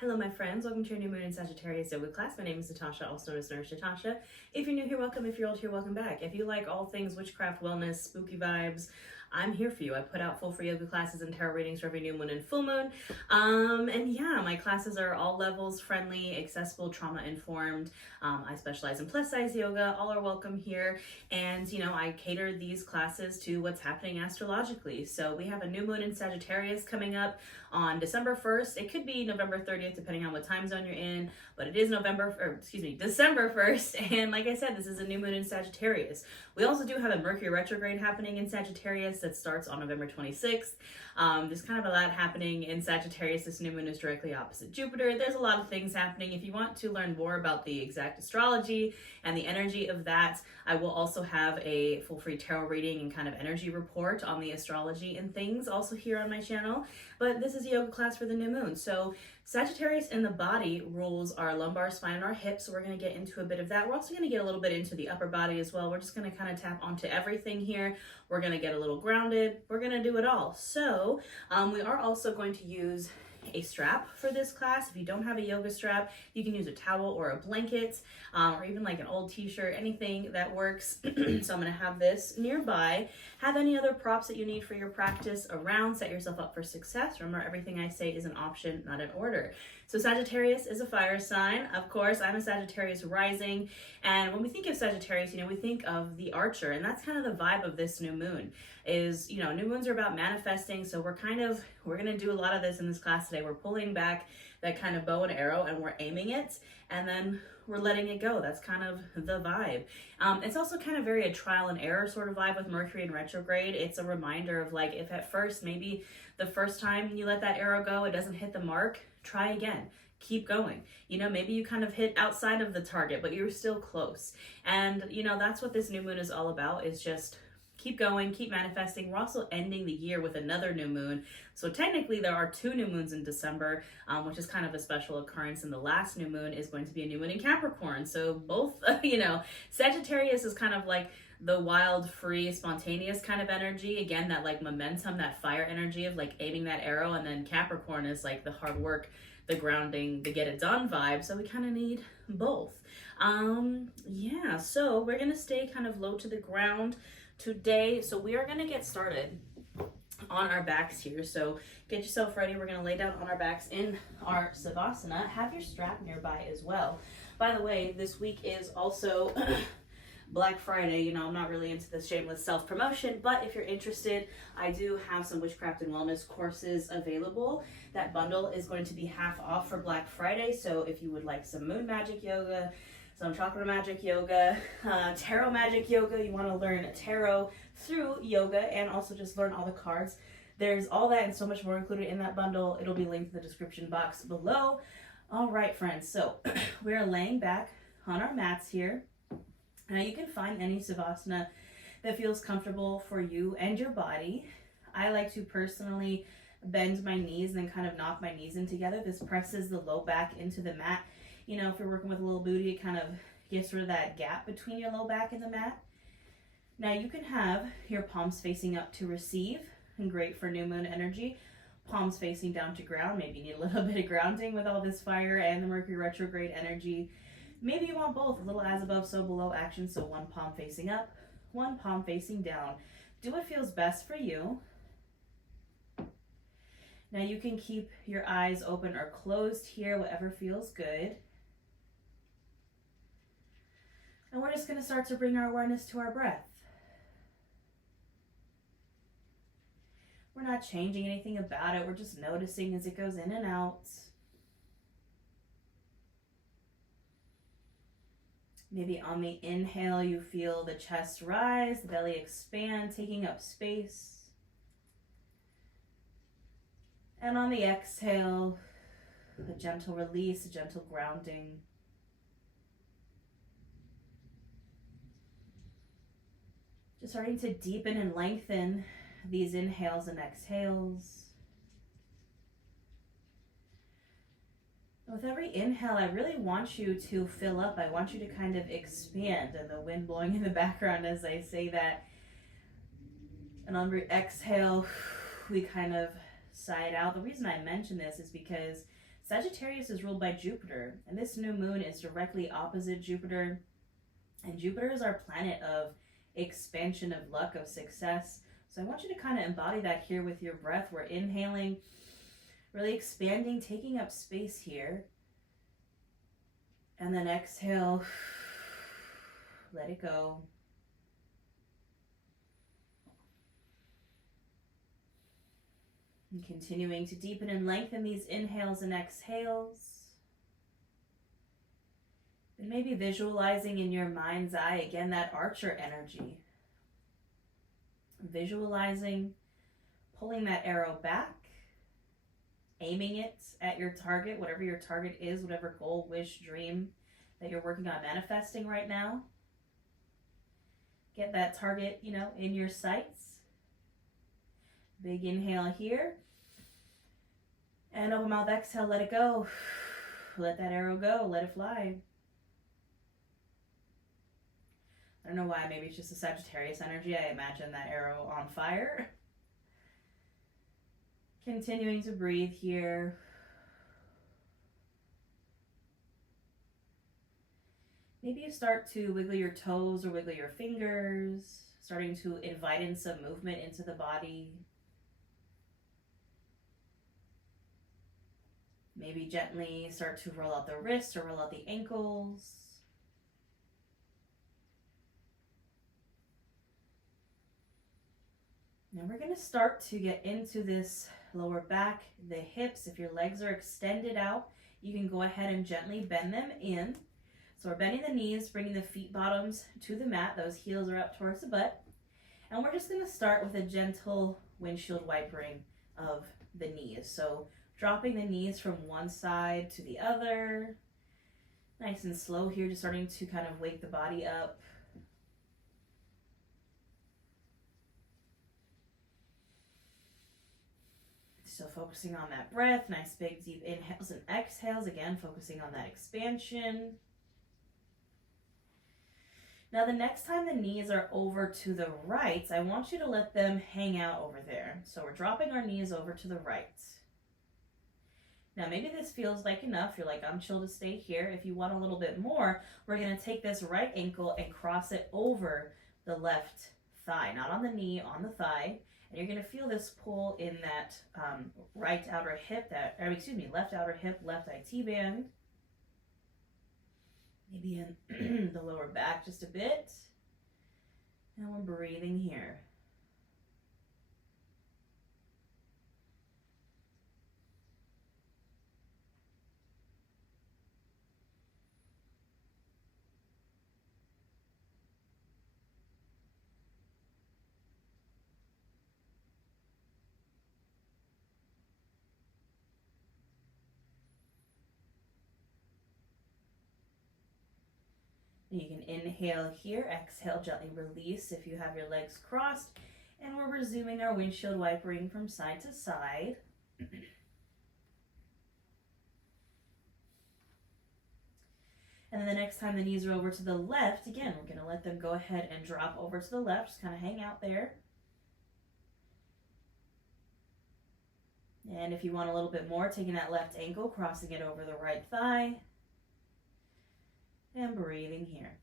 Hello my friends, welcome to your new moon in Sagittarius yoga class. My name is Natasha, also known as Nurse Natasha. If you're new here, welcome. If you're old here, welcome back. If you like all things witchcraft, wellness, spooky vibes, I'm here for you. I put out full free yoga classes and tarot readings for every new moon and full moon. And yeah, my classes are all levels, friendly, accessible, trauma informed. I specialize in plus size yoga. All are welcome here. And you know, I cater these classes to what's happening astrologically. So we have a new moon in Sagittarius coming up on December 1st. It could be November 30th, depending on what time zone you're in, but it is December 1st. And like I said, this is a new moon in Sagittarius. We also do have a Mercury retrograde happening in Sagittarius that starts on November 26th. There's kind of a lot happening in Sagittarius. This new moon is directly opposite Jupiter. There's a lot of things happening. If you want to learn more about the exact astrology and the energy of that, I will also have a full free tarot reading and kind of energy report on the astrology and things also here on my channel. But this is a yoga class for the new moon. So Sagittarius in the body rules our lumbar spine and our hips. So we're going to get into a bit of that. We're also going to get a little bit into the upper body as well. We're just going to kind of tap onto everything here. We're going to get a little grounded. We're going to do it all. So we are also going to use a strap for this class. If you don't have a yoga strap, you can use a towel or a blanket, or even like an old t-shirt, anything that works. So I'm going to have this nearby. Have any other props that you need for your practice around. Set yourself up for success. Remember, everything I say is an option, not an order. So Sagittarius is a fire sign. Of course, I'm a Sagittarius rising. And when we think of Sagittarius, you know, we think of the archer. And that's kind of the vibe of this new moon is, you know, new moons are about manifesting. So we're going to do a lot of this in this class today. We're pulling back that kind of bow and arrow and we're aiming it. And then we're letting it go. That's kind of the vibe. It's also kind of very a trial and error sort of vibe with Mercury in retrograde. It's a reminder of like, if at first, maybe the first time you let that arrow go, it doesn't hit the mark, try again. Keep going. You know, maybe you kind of hit outside of the target, but you're still close. And, you know, that's what this new moon is all about, is just keep going, keep manifesting. We're also ending the year with another new moon. So technically there are two new moons in December, which is kind of a special occurrence. And the last new moon is going to be a new moon in Capricorn. So both, you know, Sagittarius is kind of like the wild, free, spontaneous kind of energy. Again, that like momentum, that fire energy of like aiming that arrow. And then Capricorn is like the hard work, the grounding, the get it done vibe. So we kind of need both. Yeah, so we're going to stay kind of low to the ground today. So we are going to get started on our backs here. So get yourself ready. We're going to lay down on our backs in our Savasana. Have your strap nearby as well. By the way, this week is also Black Friday. You know, I'm not really into the shameless self-promotion, but if you're interested, I do have some witchcraft and wellness courses available. That bundle is going to be half off for Black Friday. So if you would like some moon magic yoga, some chakra magic yoga, tarot magic yoga, you want to learn tarot through yoga and also just learn all the cards, there's all that and so much more included in that bundle. It'll be linked in the description box below. All right, friends, so we're laying back on our mats here. Now you can find any Savasana that feels comfortable for you and your body. I like to personally bend my knees and then kind of knock my knees in together. This presses the low back into the mat. You know, if you're working with a little booty, it kind of gives sort of that gap between your low back and the mat. Now you can have your palms facing up to receive, and great for new moon energy. Palms facing down to ground. Maybe you need a little bit of grounding with all this fire and the Mercury retrograde energy. Maybe you want both, a little as above, so below action. So one palm facing up, one palm facing down. Do what feels best for you. Now you can keep your eyes open or closed here, whatever feels good. And we're just going to start to bring our awareness to our breath. We're not changing anything about it. We're just noticing as it goes in and out. Maybe on the inhale, you feel the chest rise, the belly expand, taking up space. And on the exhale, a gentle release, a gentle grounding. Just starting to deepen and lengthen these inhales and exhales. With every inhale, I really want you to fill up. I want you to kind of expand, and the wind blowing in the background as I say that. And on your exhale, we kind of sigh it out. The reason I mention this is because Sagittarius is ruled by Jupiter, and this new moon is directly opposite Jupiter. And Jupiter is our planet of expansion, of luck, of success. So I want you to kind of embody that here with your breath. We're inhaling, really expanding, taking up space here. And then exhale, let it go. And continuing to deepen and lengthen these inhales and exhales. And maybe visualizing in your mind's eye, again, that archer energy. Visualizing, pulling that arrow back, aiming it at your target, whatever your target is, whatever goal, wish, dream that you're working on manifesting right now. Get that target, in your sights. Big inhale here. And open mouth, exhale, let it go. Let that arrow go, let it fly. I don't know why, maybe it's just a Sagittarius energy. I imagine that arrow on fire. Continuing to breathe here. Maybe you start to wiggle your toes or wiggle your fingers, starting to invite in some movement into the body. Maybe gently start to roll out the wrists or roll out the ankles. Now we're going to start to get into this lower back, the hips. If your legs are extended out, you can go ahead and gently bend them in. So we're bending the knees, bringing the feet bottoms to the mat. Those heels are up towards the butt. And we're just going to start with a gentle windshield wipering of the knees. So dropping the knees from one side to the other. Nice and slow here, just starting to kind of wake the body up. Still focusing on that breath. Nice big deep inhales and exhales. Again, focusing on that expansion. Now the next time the knees are over to the right, I want you to let them hang out over there. So we're dropping our knees over to the right. Now maybe this feels like enough. You're like, I'm chill to stay here. If you want a little bit more, we're going to take this right ankle and cross it over the left thigh. Not on the knee, on the thigh. And you're going to feel this pull in that left outer hip, left IT band. Maybe in the lower back just a bit. And we're breathing here. You can inhale here, exhale, gently release if you have your legs crossed. And we're resuming our windshield wipering from side to side. And then the next time the knees are over to the left, again, we're going to let them go ahead and drop over to the left. Just kind of hang out there. And if you want a little bit more, taking that left ankle, crossing it over the right thigh. And breathing here.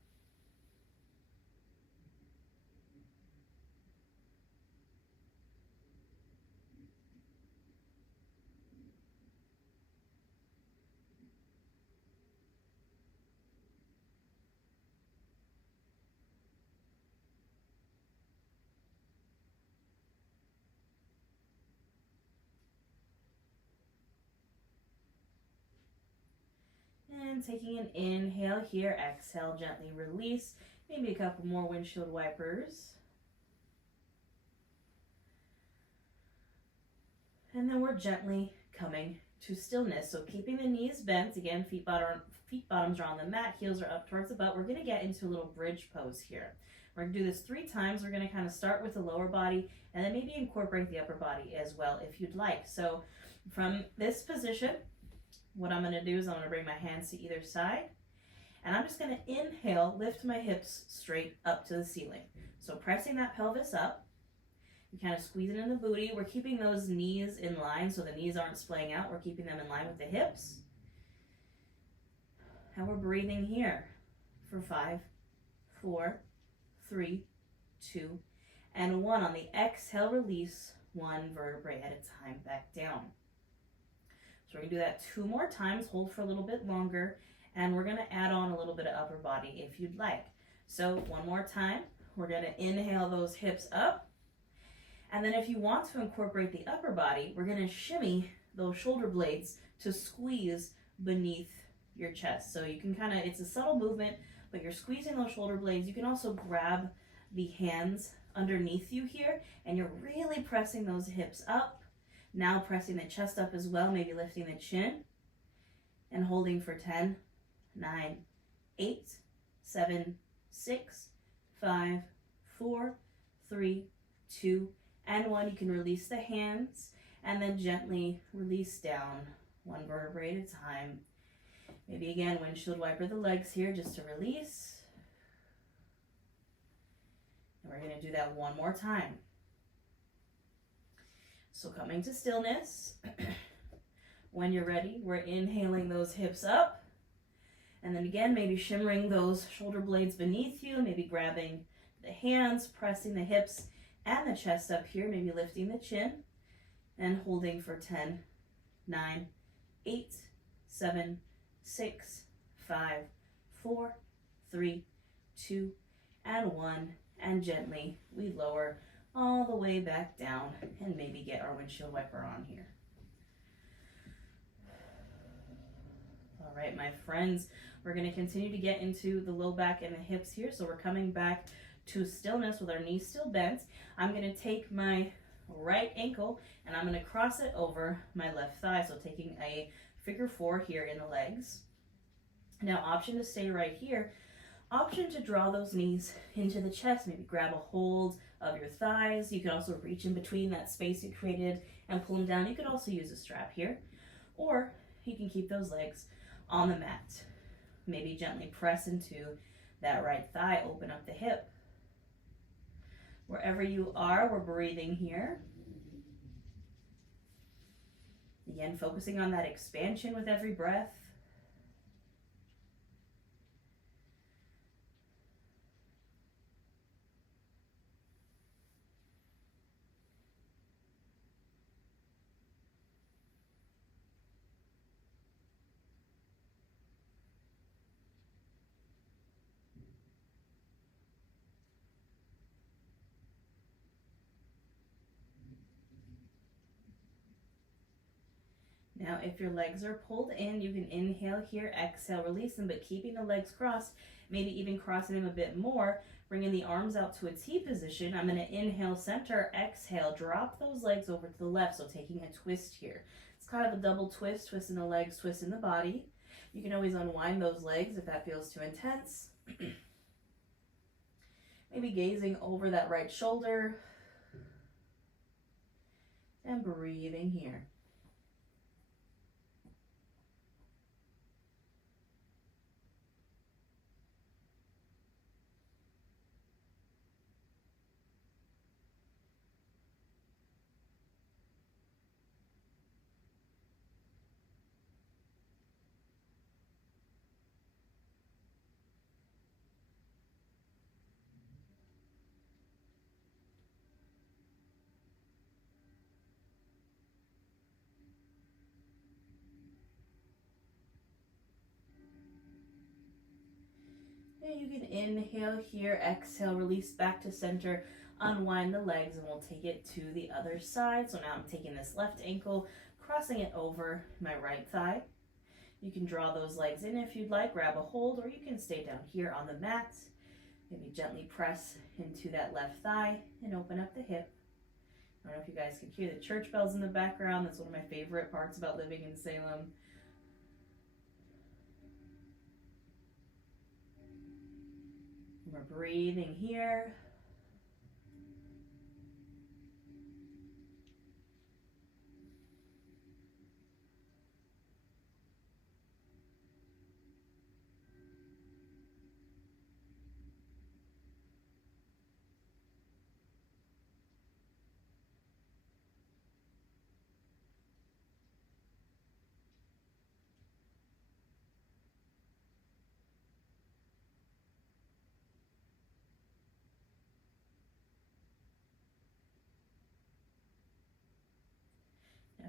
And taking an inhale here, exhale, gently release. Maybe a couple more windshield wipers. And then we're gently coming to stillness. So keeping the knees bent, again, feet bottoms are on the mat, heels are up towards the butt. We're going to get into a little bridge pose here. We're going to do this 3 times. We're going to kind of start with the lower body and then maybe incorporate the upper body as well if you'd like. So from this position, what I'm going to do is I'm going to bring my hands to either side, and I'm just going to inhale, lift my hips straight up to the ceiling. So pressing that pelvis up, You're kind of squeezing in the booty. We're keeping those knees in line so the knees aren't splaying out. We're keeping them in line with the hips. And we're breathing here for 5, 4, 3, 2, and 1. On the exhale, release 1 vertebrae at a time back down. So we're going to do that 2 more times. Hold for a little bit longer. And we're going to add on a little bit of upper body if you'd like. So 1 more time. We're going to inhale those hips up. And then if you want to incorporate the upper body, we're going to shimmy those shoulder blades to squeeze beneath your chest. So you can kind of, it's a subtle movement, but you're squeezing those shoulder blades. You can also grab the hands underneath you here, and you're really pressing those hips up. Now pressing the chest up as well, maybe lifting the chin, and holding for 10, 9, 8, 7, 6, 5, 4, 3, 2, and 1. You can release the hands and then gently release down 1 vertebrae at a time. Maybe again, windshield wiper the legs here just to release. And we're going to do that 1 more time. So coming to stillness. When you're ready, we're inhaling those hips up. And then again, maybe shimmering those shoulder blades beneath you, maybe grabbing the hands, pressing the hips and the chest up here, maybe lifting the chin, and holding for 10, 9, 8, 7, 6, 5, 4, 3, 2, and 1. And gently we lower all the way back down and maybe get our windshield wiper on here. All right, my friends, we're going to continue to get into the low back and the hips here. So we're coming back to stillness with our knees still bent. I'm going to take my right ankle and I'm going to cross it over my left thigh. So taking a figure 4 here in the legs. Now, option to stay right here. Option to draw those knees into the chest. Maybe grab a hold of your thighs. You can also reach in between that space you created and pull them down. You could also use a strap here. Or you can keep those legs on the mat. Maybe gently press into that right thigh. Open up the hip. Wherever you are, we're breathing here. Again, focusing on that expansion with every breath. Now, if your legs are pulled in, you can inhale here, exhale, release them, but keeping the legs crossed, maybe even crossing them a bit more, bringing the arms out to a T position. I'm going to inhale, center, exhale, drop those legs over to the left, so taking a twist here. It's kind of a double twist, twist in the legs, twist in the body. You can always unwind those legs if that feels too intense. Maybe gazing over that right shoulder and breathing here. You can inhale here, exhale, release back to center, unwind the legs, and we'll take it to the other side. So now I'm taking this left ankle, crossing it over my right thigh. You can draw those legs in if you'd like, grab a hold, or you can stay down here on the mat. Maybe gently press into that left thigh and open up the hip. I don't know if you guys can hear the church bells in the background. That's one of my favorite parts about living in Salem. We're breathing here.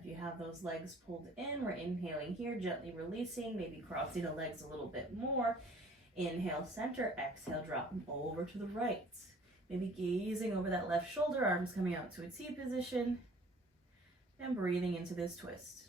you have those legs pulled in, we're inhaling here, gently releasing, maybe crossing the legs a little bit more. Inhale, center, exhale, drop them over to the right. Maybe gazing over that left shoulder, arms coming out to a T position, and breathing into this twist.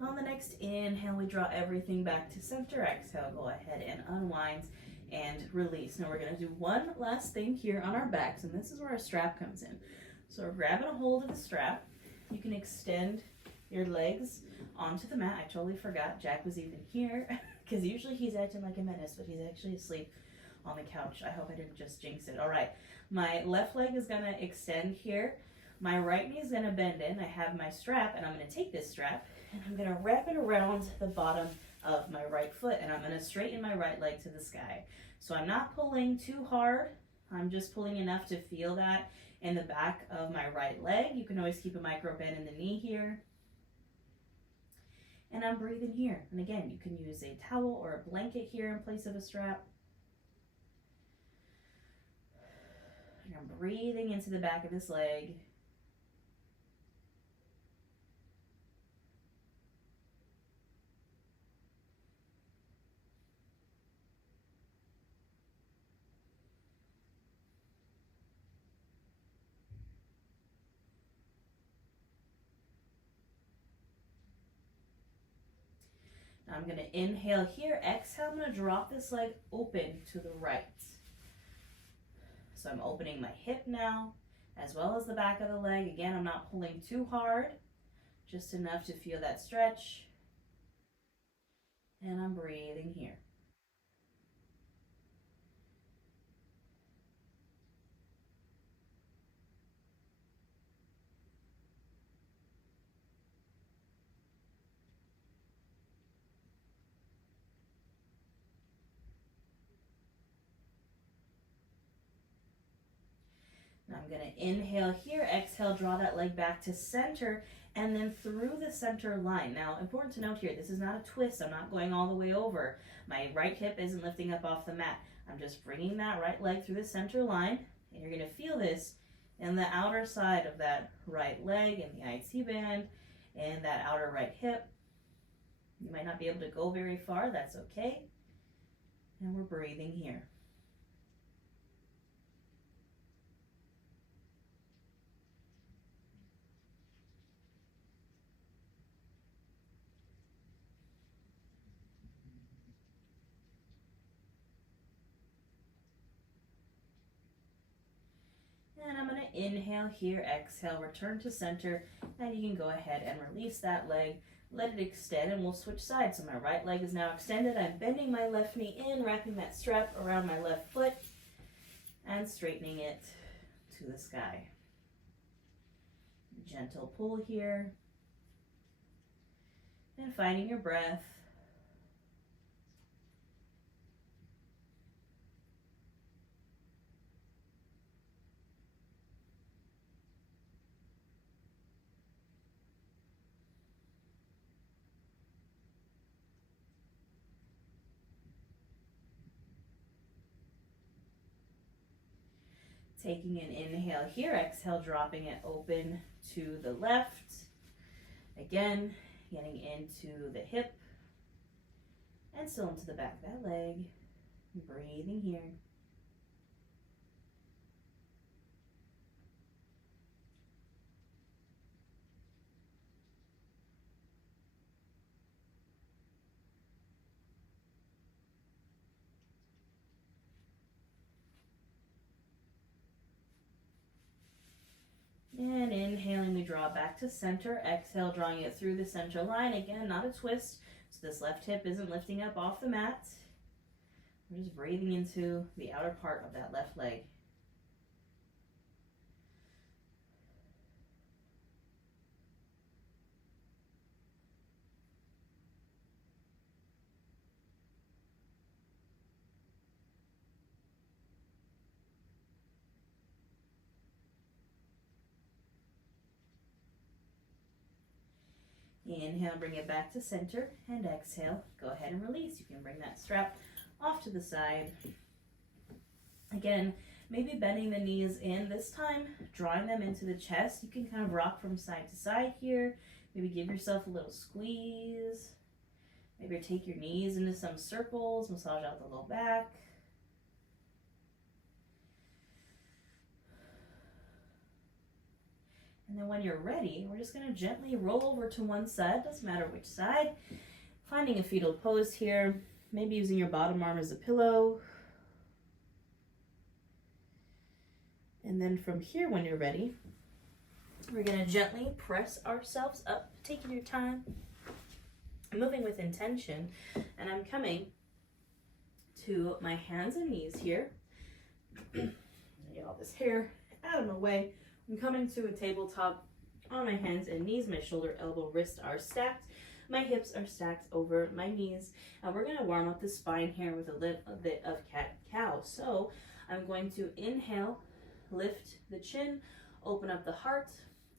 On the next inhale, we draw everything back to center. Exhale, go ahead and unwind and release. Now we're going to do one last thing here on our backs, and this is where our strap comes in. So we're grabbing a hold of the strap. You can extend your legs onto the mat. I totally forgot Jack was even here because usually he's acting like a menace, but he's actually asleep on the couch. I hope I didn't just jinx it. All right, my left leg is going to extend here. My right knee is going to bend in. I have my strap, and I'm going to take this strap and I'm going to wrap it around the bottom of my right foot, and I'm going to straighten my right leg to the sky. So I'm not pulling too hard. I'm just pulling enough to feel that in the back of my right leg. You can always keep a micro bend in the knee here. And I'm breathing here. And again, you can use a towel or a blanket here in place of a strap. And I'm breathing into the back of this leg. Now I'm going to inhale here, exhale, I'm going to drop this leg open to the right. So I'm opening my hip now, as well as the back of the leg. Again, I'm not pulling too hard, just enough to feel that stretch. And I'm breathing here. Now I'm going to inhale here, exhale, draw that leg back to center, and then through the center line. Now, important to note here, this is not a twist. I'm not going all the way over. My right hip isn't lifting up off the mat. I'm just bringing that right leg through the center line, and you're going to feel this in the outer side of that right leg and the IT band and that outer right hip. You might not be able to go very far. That's okay. And we're breathing here. And I'm going to inhale here, exhale, return to center, and you can go ahead and release that leg. Let it extend, and we'll switch sides. So my right leg is now extended. I'm bending my left knee in, wrapping that strap around my left foot, and straightening it to the sky. Gentle pull here, and finding your breath. Taking an inhale here, exhale, dropping it open to the left. Again, getting into the hip and still into the back of that leg. Breathing here. And inhaling, we draw back to center. Exhale, drawing it through the center line. Again, not a twist, So this left hip isn't lifting up off the mat. We're just breathing into the outer part of that left leg. Inhale, bring it back to center, and exhale. Go ahead and release. You can bring that strap off to the side. Again, maybe bending the knees in this time, drawing them into the chest. You can kind of rock from side to side here. Maybe give yourself a little squeeze. Maybe take your knees into some circles, massage out the low back. And then when you're ready, we're just going to gently roll over to one side, doesn't matter which side. Finding a fetal pose here, maybe using your bottom arm as a pillow. And then from here, when you're ready, we're going to gently press ourselves up, taking your time, moving with intention. And I'm coming to my hands and knees here. Get all this hair out of my way. I'm coming to a tabletop on my hands and knees. My shoulder, elbow, wrist are stacked. My hips are stacked over my knees. And we're going to warm up the spine here with a little bit of cat-cow. So I'm going to inhale, lift the chin, open up the heart,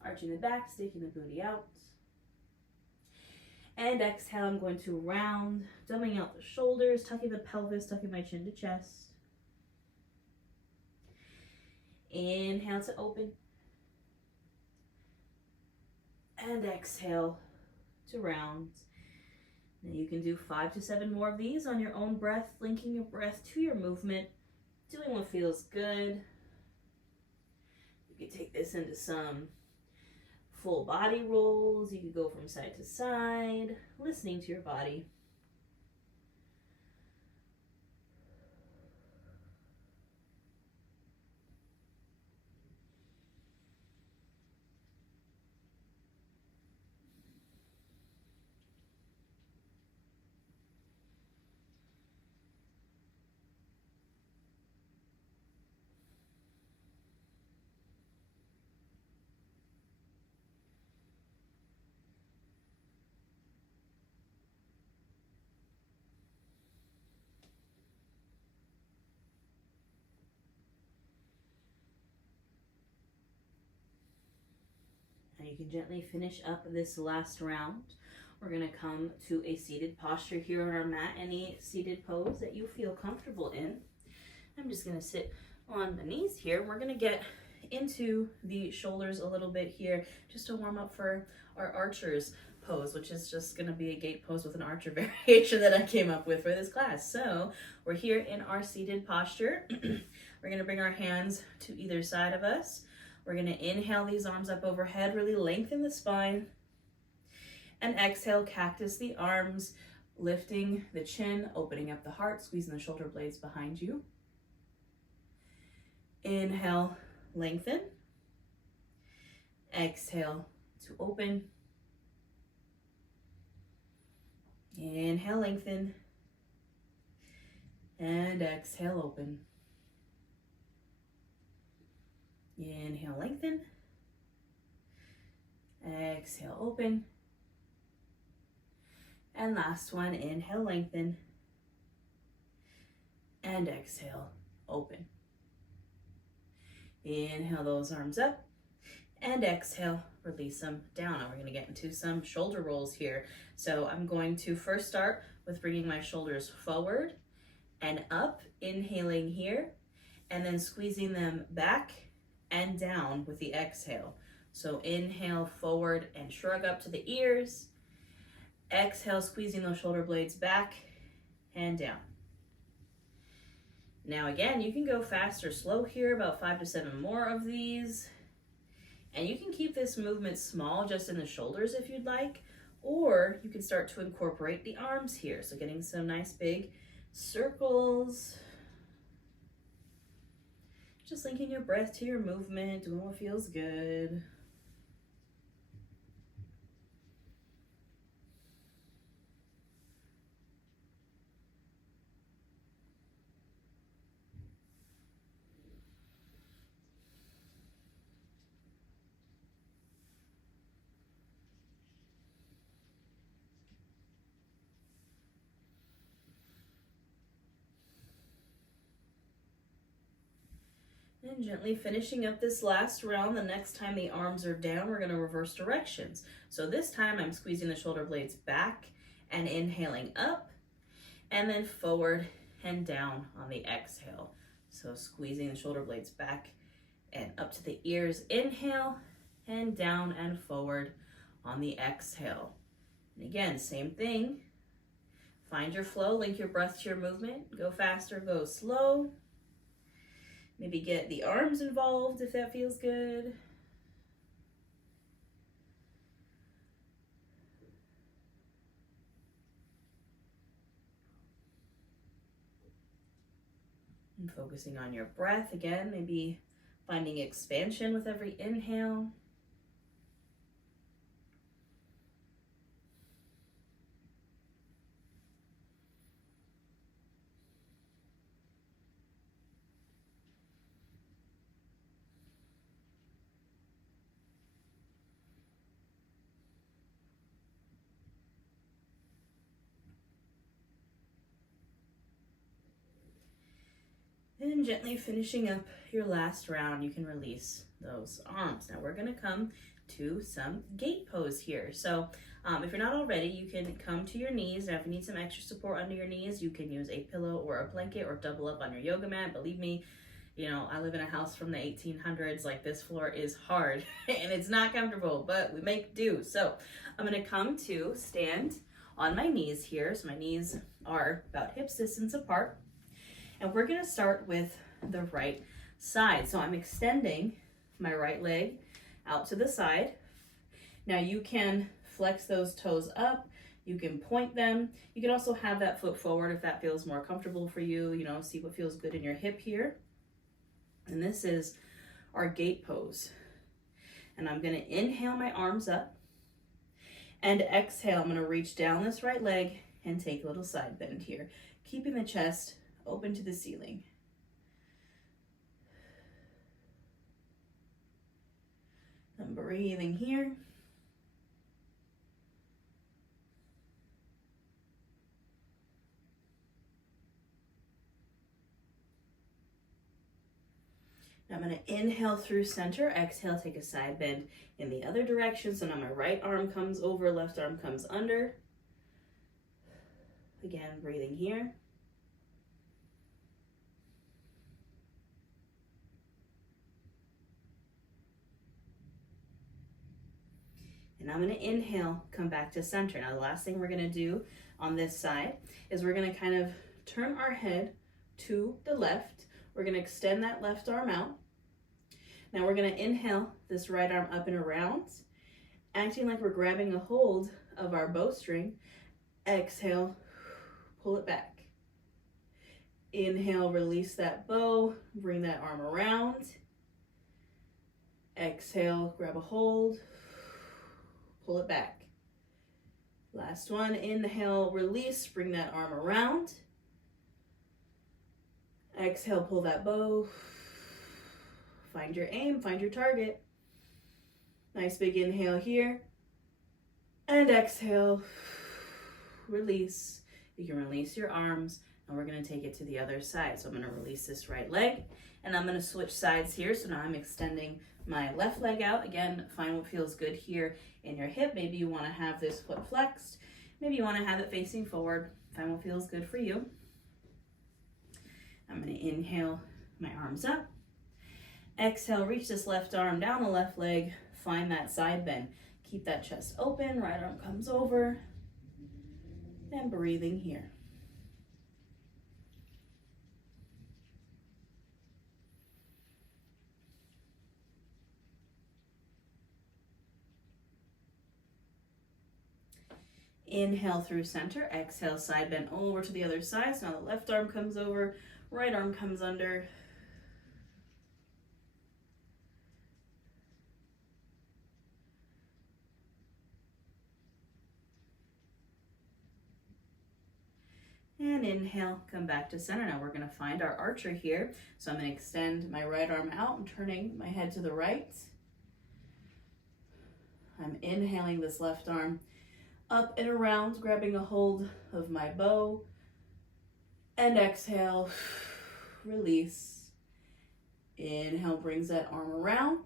arching the back, sticking the booty out. And exhale, I'm going to round, dumbing out the shoulders, tucking the pelvis, tucking my chin to chest. Inhale to open. And exhale to round. Now you can do 5 to 7 more of these on your own breath, linking your breath to your movement, doing what feels good. You can take this into some full body rolls. You could go from side to side, listening to your body. Now you can gently finish up this last round. We're going to come to a seated posture here on our mat, any seated pose that you feel comfortable in. I'm just going to sit on the knees here. We're going to get into the shoulders a little bit here just to warm up for our archer's pose, which is just going to be a gate pose with an archer variation that I came up with for this class. So we're here in our seated posture. We're going to bring our hands to either side of us. We're going to inhale these arms up overhead, really lengthen the spine. And exhale, cactus the arms, lifting the chin, opening up the heart, squeezing the shoulder blades behind you. Inhale, lengthen. Exhale to open. Inhale, lengthen. And exhale, open. Inhale, lengthen. Exhale, open. And last one, inhale, lengthen. And exhale, open. Inhale those arms up. And exhale, release them down. Now we're going to get into some shoulder rolls here. So I'm going to first start with bringing my shoulders forward and up, inhaling here, and then squeezing them back and down with the exhale. So inhale forward and shrug up to the ears. Exhale, squeezing those shoulder blades back and down. Now again, you can go fast or slow here, about 5 to 7 more of these. And you can keep this movement small just in the shoulders if you'd like, or you can start to incorporate the arms here. So getting some nice big circles. Just linking your breath to your movement, doing what feels good. And gently finishing up this last round. The next time the arms are down, we're going to reverse directions. So this time I'm squeezing the shoulder blades back and inhaling up, and then forward and down on the exhale. So squeezing the shoulder blades back and up to the ears, inhale, and down and forward on the exhale. And again, same thing. Find your flow, link your breath to your movement. Go faster, go slow. Maybe get the arms involved if that feels good. And focusing on your breath again, maybe finding expansion with every inhale. And gently finishing up your last round, you can release those arms. Now we're gonna come to some gate pose here. So if you're not already, you can come to your knees. Now if you need some extra support under your knees, you can use a pillow or a blanket or double up on your yoga mat. Believe me, you know, I live in a house from the 1800s. Like, this floor is hard and it's not comfortable, but we make do. So I'm gonna come to stand on my knees here. So my knees are about hips distance apart. And we're gonna start with the right side. So I'm extending my right leg out to the side. Now you can flex those toes up, you can point them. You can also have that foot forward if that feels more comfortable for you. You know, see what feels good in your hip here. And this is our gate pose. And I'm gonna inhale my arms up, and exhale, I'm gonna reach down this right leg and take a little side bend here, keeping the chest open to the ceiling. I'm breathing here. Now I'm going to inhale through center, exhale, take a side bend in the other direction. So now my right arm comes over, left arm comes under. Again, breathing here. And I'm going to inhale, come back to center. Now the last thing we're going to do on this side is we're going to kind of turn our head to the left. We're going to extend that left arm out. Now we're going to inhale this right arm up and around, acting like we're grabbing a hold of our bowstring. Exhale, pull it back. Inhale, release that bow, bring that arm around. Exhale, grab a hold. Pull it back. Last one, inhale, release, bring that arm around. Exhale, pull that bow. Find your aim, find your target. Nice big inhale here. And exhale, release. You can release your arms, and we're gonna take it to the other side. So I'm gonna release this right leg, and I'm gonna switch sides here. So now I'm extending my left leg out. Again, find what feels good here in your hip. Maybe you wanna have this foot flexed. Maybe you wanna have it facing forward. Find what feels good for you. I'm gonna inhale my arms up. Exhale, reach this left arm down the left leg. Find that side bend. Keep that chest open, right arm comes over. And breathing here. Inhale through center, exhale, side bend over to the other side. So now the left arm comes over, right arm comes under. And inhale, come back to center. Now we're gonna find our archer here. So I'm gonna extend my right arm out and turning my head to the right. I'm inhaling this left arm up and around, grabbing a hold of my bow. And exhale, release. Inhale brings that arm around.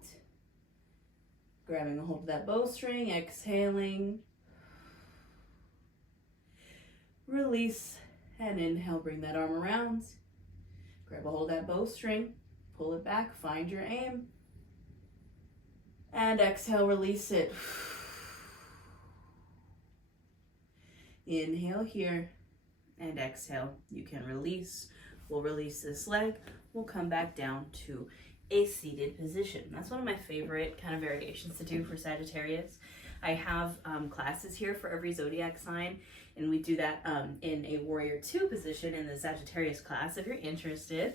Grabbing a hold of that bowstring, exhaling. Release and inhale, bring that arm around. Grab a hold of that bowstring, pull it back, find your aim. And exhale, release it. Inhale here and exhale. You can release. We'll release this leg. We'll come back down to a seated position. That's one of my favorite kind of variations to do for Sagittarius. I have classes here for every zodiac sign, and we do that in a Warrior 2 position in the Sagittarius class if you're interested.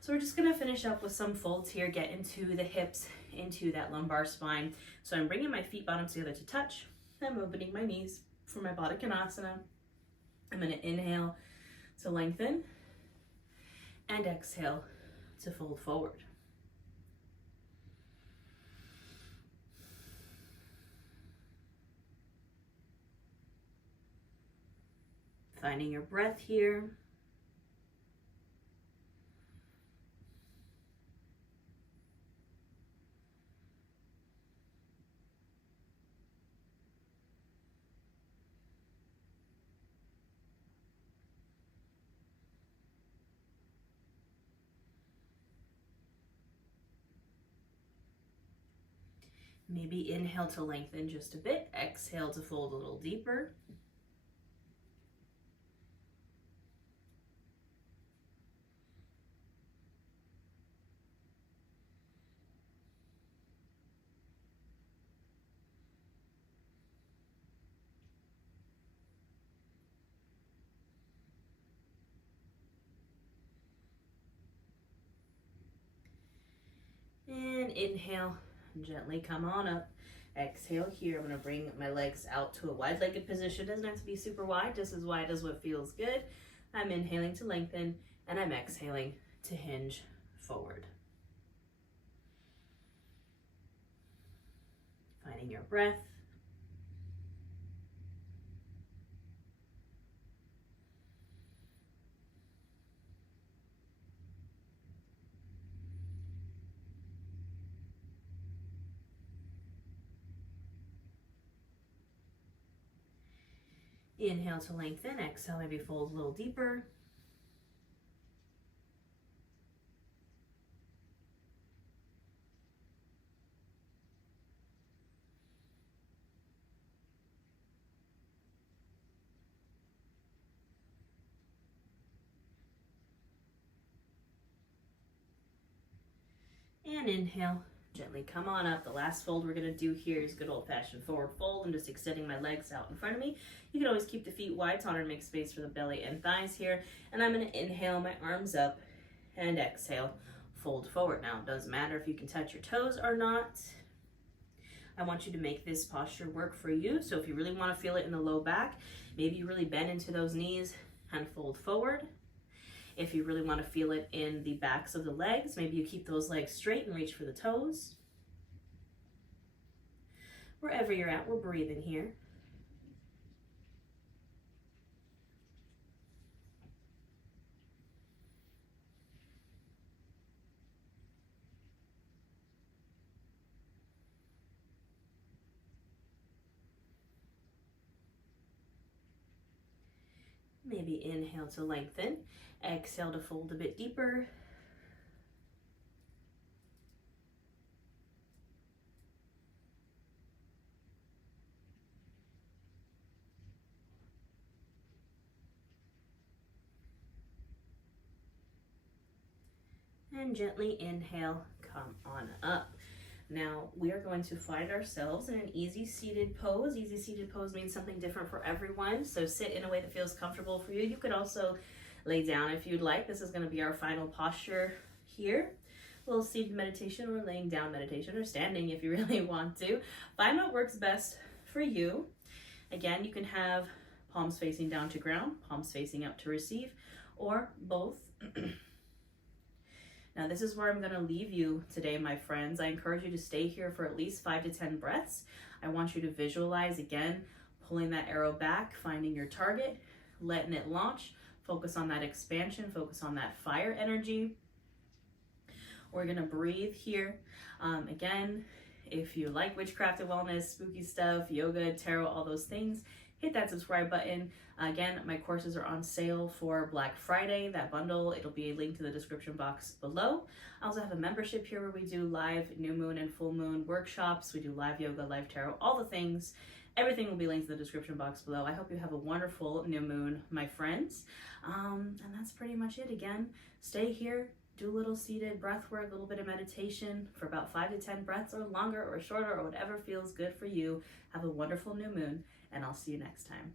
So we're just gonna finish up with some folds here, get into the hips, into that lumbar spine. So I'm bringing my feet bottoms together to touch. I'm opening my knees for my Baddha Konasana. I'm gonna inhale to lengthen and exhale to fold forward. Finding your breath here. Maybe inhale to lengthen just a bit. Exhale to fold a little deeper. And inhale, gently come on up. Exhale here. I'm going to bring my legs out to a wide-legged position. Doesn't have to be super wide, just as wide as what feels good. I'm inhaling to lengthen, and I'm exhaling to hinge forward. Finding your breath. Inhale to lengthen, exhale, maybe fold a little deeper. And inhale, gently come on up. The last fold we're gonna do here is good old-fashioned forward fold. I'm just extending my legs out in front of me. You can always keep the feet wide to honor and make space for the belly and thighs here. And I'm gonna inhale my arms up and exhale, fold forward. Now, it doesn't matter if you can touch your toes or not. I want you to make this posture work for you. So if you really wanna feel it in the low back, maybe you really bend into those knees and fold forward. If you really want to feel it in the backs of the legs, maybe you keep those legs straight and reach for the toes. Wherever you're at, we're breathing here. Maybe inhale to lengthen, exhale to fold a bit deeper. And gently inhale, come on up. Now we are going to find ourselves in an easy seated pose. Easy seated pose means something different for everyone. So sit in a way that feels comfortable for you. You could also lay down if you'd like. This is going to be our final posture here. A little seated meditation or laying down meditation, or standing if you really want to. Find what works best for you. Again, you can have palms facing down to ground, palms facing up to receive, or both. Now this is where I'm going to leave you today, my friends. I encourage you to stay here for at least 5 to 10 breaths. I want you to visualize, again, pulling that arrow back, finding your target, letting it launch. Focus on that expansion, focus on that fire energy. We're gonna breathe here. Again, if you like witchcraft and wellness, spooky stuff, yoga, tarot, all those things, hit that subscribe button. Again, my courses are on sale for Black Friday, that bundle. It'll be linked to the description box below. I also have a membership here where we do live new moon and full moon workshops. We do live yoga, live tarot, all the things. Everything will be linked to the description box below. I hope you have a wonderful new moon, my friends. And that's pretty much it. Again, stay here, do a little seated breath work, a little bit of meditation for about 5 to 10 breaths or longer or shorter or whatever feels good for you. Have a wonderful new moon, and I'll see you next time.